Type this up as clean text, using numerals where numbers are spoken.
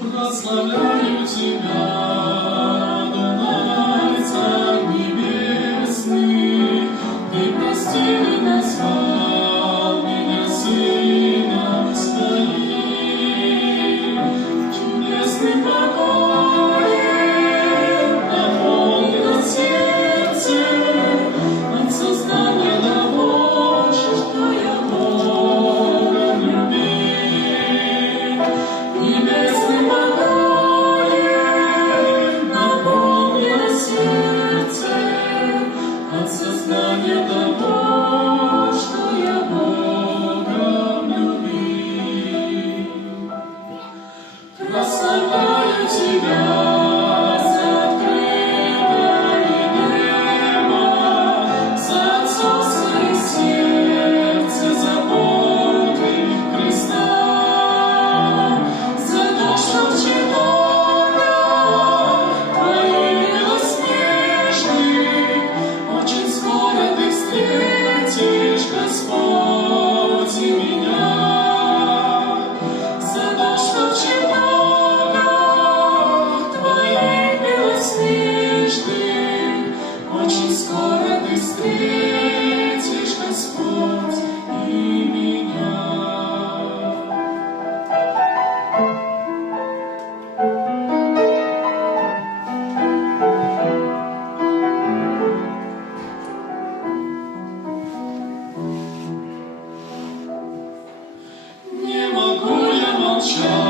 Прославляю Тебя, Адонай, Царь Небесный, Ты простил и назвал меня сыном Своим. Чудесным покоем наполнило сердце от сознания того, что я Богом любим. Небесным покоем наполнило сердце от сознания того, что я Богом любим. Прославляю Тебя за открытое небо, за отцовское сердце, за подвиг Христа, за то, что в чертогах Твоих белоснежных очень скоро Ты встретишь, Господь, и меня. За то, что в чертогах Твоих белоснежных очень скоро Ты встретишь, Господь, и меня. Не могу я молчать.